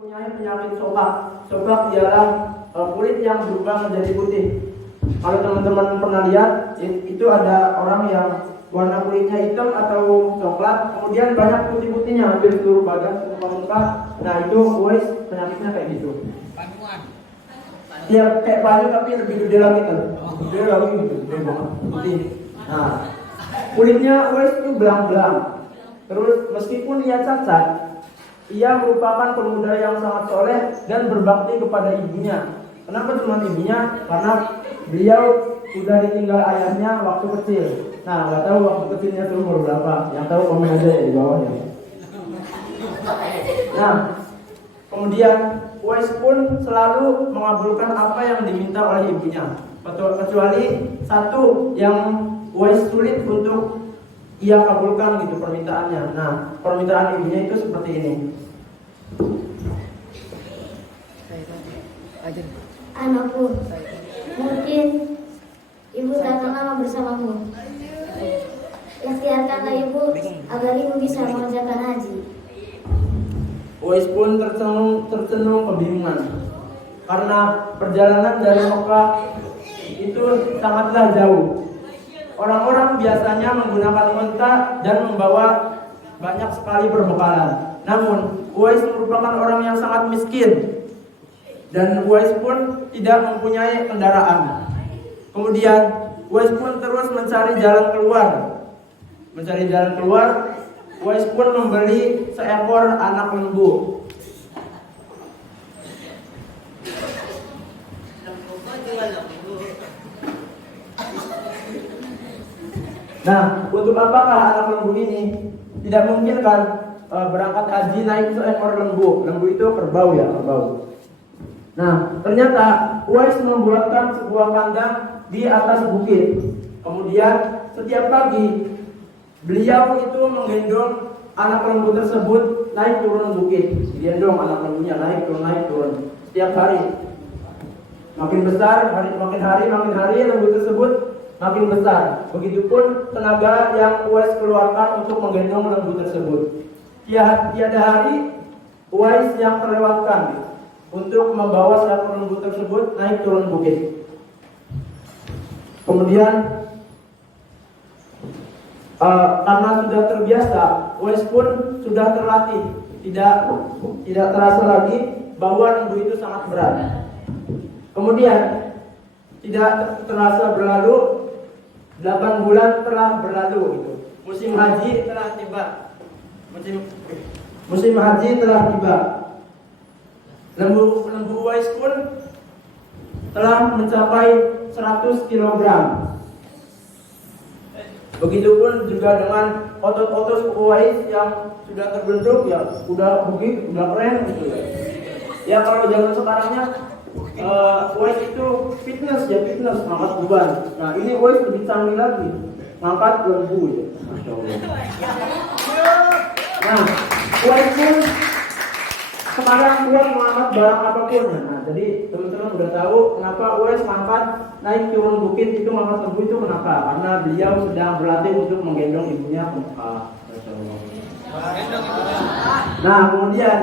mempunyai penyakit sokak. Sokak ialah kulit yang berubah menjadi putih. Kalau teman-teman pernah lihat, itu ada orang yang warna kulitnya hitam atau coklat, kemudian banyak putih-putihnya hampir seluruh badan, seluruh muka. Nah itu Uwais penyakitnya kayak gitu. Ya kayak banyu tapi lebih gede lagi kan. Gede lagi gitu, gede banget, putih. Nah kulitnya Uwais itu belang-belang. Terus meskipun ia cacat, ia merupakan pemuda yang sangat soleh dan berbakti kepada ibunya. Kenapa teman ibunya? Karena beliau sudah ditinggal ayahnya waktu kecil. Nah, nggak tahu waktu kecilnya itu umur berapa. Yang tahu komen aja ya di bawahnya. Nah, kemudian Uwais pun selalu mengabulkan apa yang diminta oleh ibunya. Kecuali satu yang Uwais sulit untuk ia kabulkan gitu permintaannya. Nah, permintaan ibunya itu seperti ini. Anakku, mungkin ibu tak lama bersamamu. Ikhtiarkanlah ibu agar ibu bisa mengerjakan haji. Uwais pun tercenung kebingungan karena perjalanan dari Mekah itu sangatlah jauh. Orang-orang biasanya menggunakan unta dan membawa banyak sekali perbekalan. Namun Uwais merupakan orang yang sangat miskin dan Uwais pun tidak mempunyai kendaraan. Kemudian Uwais pun terus mencari jalan keluar. Uwais pun membeli seekor anak lembu. Nah, untuk apakah anak lembu ini? Tidak mungkin kan berangkat haji naik seekor lembu. Lembu itu kerbau ya, kerbau. Nah, ternyata Uwais membuatkan sebuah kandang di atas bukit. Kemudian setiap pagi beliau itu menggendong anak lembu tersebut naik turun bukit. Digendong anak lembunya naik turun setiap hari. Makin besar, makin hari lembu tersebut makin besar. Begitupun tenaga yang Uwais keluarkan untuk menggendong lembu tersebut. Tiada hari Uwais yang terlewatkan untuk membawa seekor lembu tersebut naik turun bukit. Kemudian karena sudah terbiasa, Uwais pun sudah terlatih, tidak terasa lagi bahwa lembu itu sangat berat. Kemudian tidak terasa berlalu, 8 bulan telah berlalu gitu. Musim haji telah tiba. Musim haji telah tiba. Lembu Uwais pun telah mencapai 100 kg. Begitupun juga dengan otot-otot Uwais yang sudah terbentuk ya, udah bugik, udah keren gitu ya. Ya kalau zaman sekarangnya Uwais itu fitness, ngangkat beban. Nah ini Uwais lebih canggih lagi, ngangkat lembu ya. Masya Allah. Nah Uwais pun sekarang Uwais mengangkat barang apapun. Nah jadi teman-teman udah tahu kenapa Uwais ngangkat naik turun bukit itu, ngangkat lembu itu kenapa? Karena beliau sedang berlatih untuk menggendong ibunya ke Mekah. Masya Allah. Nah kemudian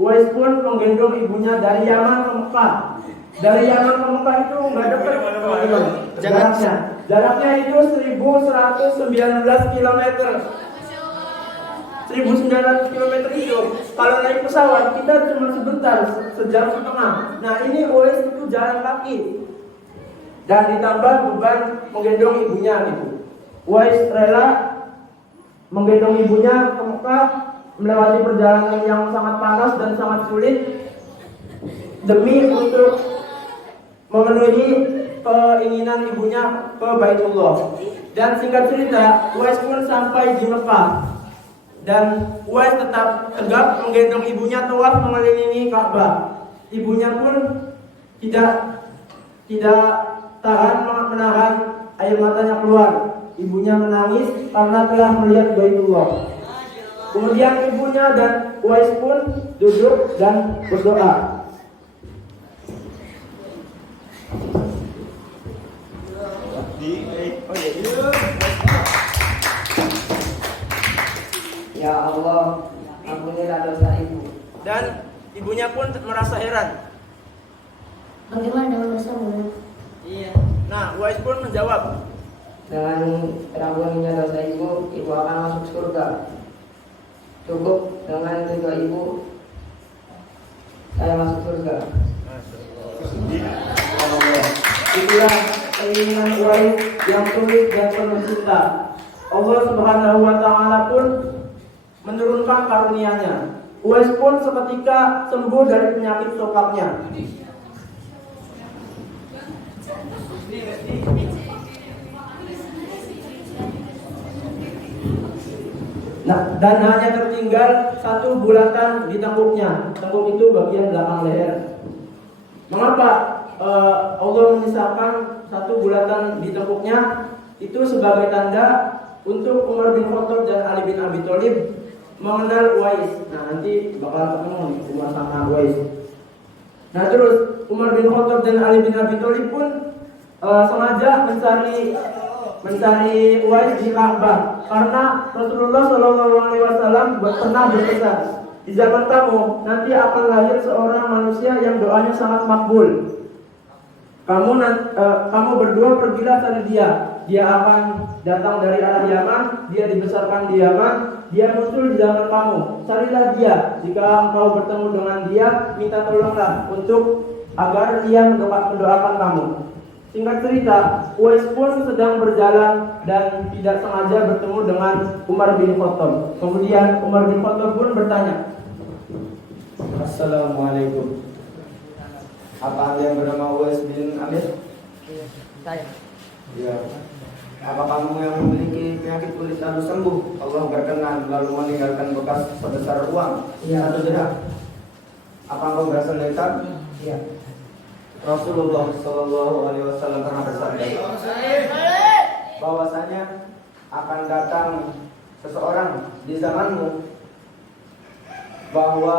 Uwais pun menggendong ibunya dari Yaman ke Mekah. Dari Yaman ke Mekah itu nggak dekat jaraknya itu 1119 km. 1900 km itu kalau naik pesawat kita cuma sebentar, sejam setengah. Nah ini Uwais itu jalan kaki dan ditambah beban menggendong ibunya gitu. Uwais rela menggendong ibunya ke Mekah, melewati perjalanan yang sangat panas dan sangat sulit demi untuk memenuhi keinginan ibunya ke Baitullah. Dan singkat cerita, Uwais pun sampai di Mekah dan Uwais tetap tegap menggendong ibunya tawaf mengelilingi Ka'bah. Ibunya pun tidak tahan menahan air matanya keluar. Ibunya menangis karena telah melihat Baitullah. Kemudian ibunya dan Uwais pun duduk dan berdoa. Ya Allah, ampunilah dosa ibu. Dan Ibunya pun merasa heran. Bagaimana dengan dosamu? Iya. Nah, Uwais pun menjawab, Dengan terampunnya dosa ibu, ibu akan masuk surga. Cukup dengan ridho ibu, saya masuk surga. itulah keinginan Uwais yang tulus dan penuh cinta. Allah Subhanahu wa Ta'ala pun menurunkan karunia-Nya. Uwais pun seketika sembuh dari penyakit sokapnya. Nah, dan hanya tertinggal satu bulatan di tengkuknya. Tengkuk itu bagian belakang leher. Mengapa Allah menyisakan satu bulatan di tengkuknya? Itu sebagai tanda untuk Umar bin Khattab dan Ali bin Abi Thalib mengenal Uwais. Nah, nanti bakal ketemu nih Umar sama Uwais. Nah, terus Umar bin Khattab dan Ali bin Abi Thalib pun sengaja mencari Uwais di Ka'bah karena Rasulullah SAW pernah berpesan, di zaman kamu nanti akan lahir seorang manusia yang doanya sangat makbul. Kamu berdua pergilah cari dia. Dia akan datang dari arah Yaman, dia dibesarkan di Yaman, dia muncul di zaman kamu. Carilah dia. Jika engkau bertemu dengan dia, minta tolonglah untuk agar dia mendoakan kamu. Singkat cerita, Uwais pun sedang berjalan dan tidak sengaja bertemu dengan Umar bin Khattab. Kemudian Umar bin Khattab pun bertanya, Assalamualaikum. Apa Anda yang bernama Uwais bin Amir? Saya. Ya. Apa kamu yang memiliki penyakit kulit lalu sembuh? Allah berkenan lalu meninggalkan bekas sebesar uang? Iya. Atau tidak? Apa engkau berasal dari Tan? Iya. Rasulullah Shallallahu Alaihi Wasallam pernah bersabda bahwasanya akan datang seseorang di zamanmu bahwa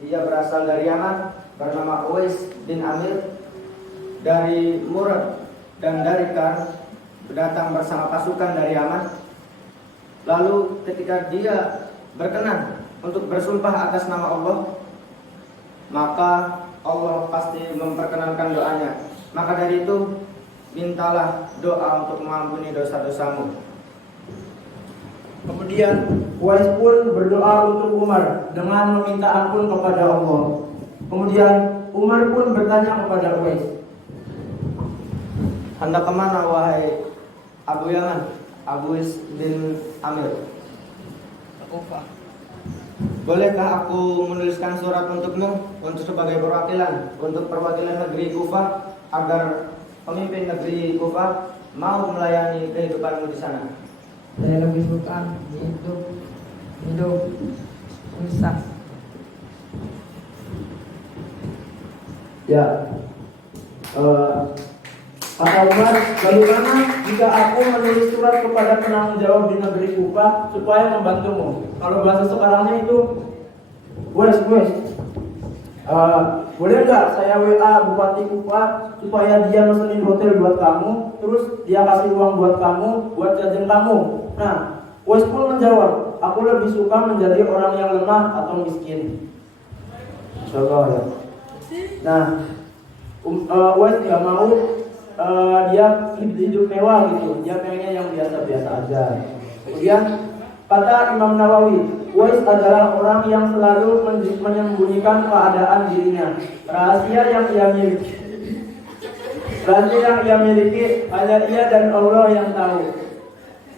ia berasal dari Yaman, bernama Uwais bin Amir, dari Murad dan dari Kar, datang bersama pasukan dari Yaman. Lalu ketika dia berkenan untuk bersumpah atas nama Allah, maka Allah pasti memperkenankan doanya. Maka dari itu, mintalah doa untuk mengampuni dosa-dosamu. kemudian Uwais pun berdoa untuk Umar dengan meminta ampun kepada Allah. Kemudian Umar pun bertanya kepada Uwais, Hendak kemana wahai Abu Yaman, Uwais bin Amir? Kufah. Bolehkah aku menuliskan surat untukmu untuk sebagai perwakilan negeri Kufah agar pemimpin negeri Kufah mau melayani kehidupanmu di sana? Saya lebih suka hidup susah. ya, kata Umar, bagaimana jika aku menulis surat kepada penanggung jawab di negeri Kufah supaya membantumu? Kalau bahasa sekarangnya itu, Uwais, boleh nggak saya WA Bupati Kufah supaya dia mesenin hotel buat kamu, terus dia kasih uang buat kamu, buat jajan kamu? Nah, Uwais pun menjawab, aku lebih suka menjadi orang yang lemah atau miskin. Insyaallah ya. Nah, Uwais nggak mau dia hidup mewah gitu, dia pengennya yang biasa-biasa aja. Kemudian kata Imam Nawawi, Uwais adalah orang yang selalu menyembunyikan keadaan dirinya. Rahasia yang ia miliki hanya ia dan Allah yang tahu.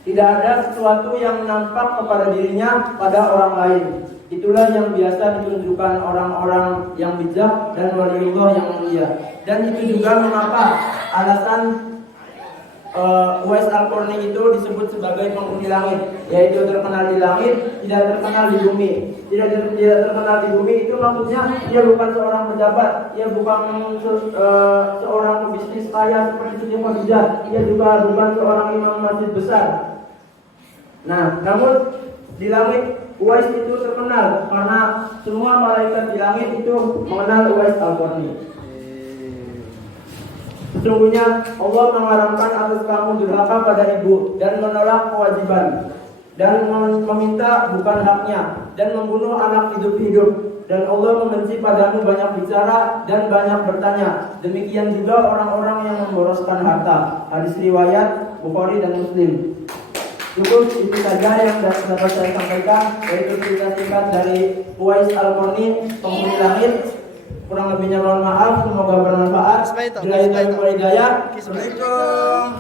Tidak ada sesuatu yang nampak kepada dirinya pada orang lain. Itulah yang biasa ditunjukkan orang-orang yang bijak dan waliullah yang mulia. Dan itu juga mengapa alasan Uwais Al-Qarni itu disebut sebagai penghuni langit, yaitu terkenal di langit, tidak terkenal di bumi. Tidak terkenal di bumi itu maksudnya dia bukan seorang pejabat, dia bukan seorang pebisnis kaya seperti Siti Khadijah, dia juga bukan seorang imam masjid besar. Nah, namun di langit Uwais itu terkenal karena semua malaikat di langit itu mengenal Uwais Al-Qarni. Sesungguhnya Allah mengharamkan atas kamu durhaka pada ibu dan menolak kewajiban dan meminta bukan haknya dan membunuh anak hidup-hidup dan Allah membenci padamu banyak bicara dan banyak bertanya. Demikian juga orang-orang yang memboroskan harta. Hadis riwayat Bukhari dan Muslim. Cukup itu saja yang dapat saya sampaikan, yaitu cerita singkat dari Uwais Al-Qarni, penghuni langit. Kurang lebihnya mohon maaf, semoga bermanfaat. Bila itu hidayah. Assalamualaikum.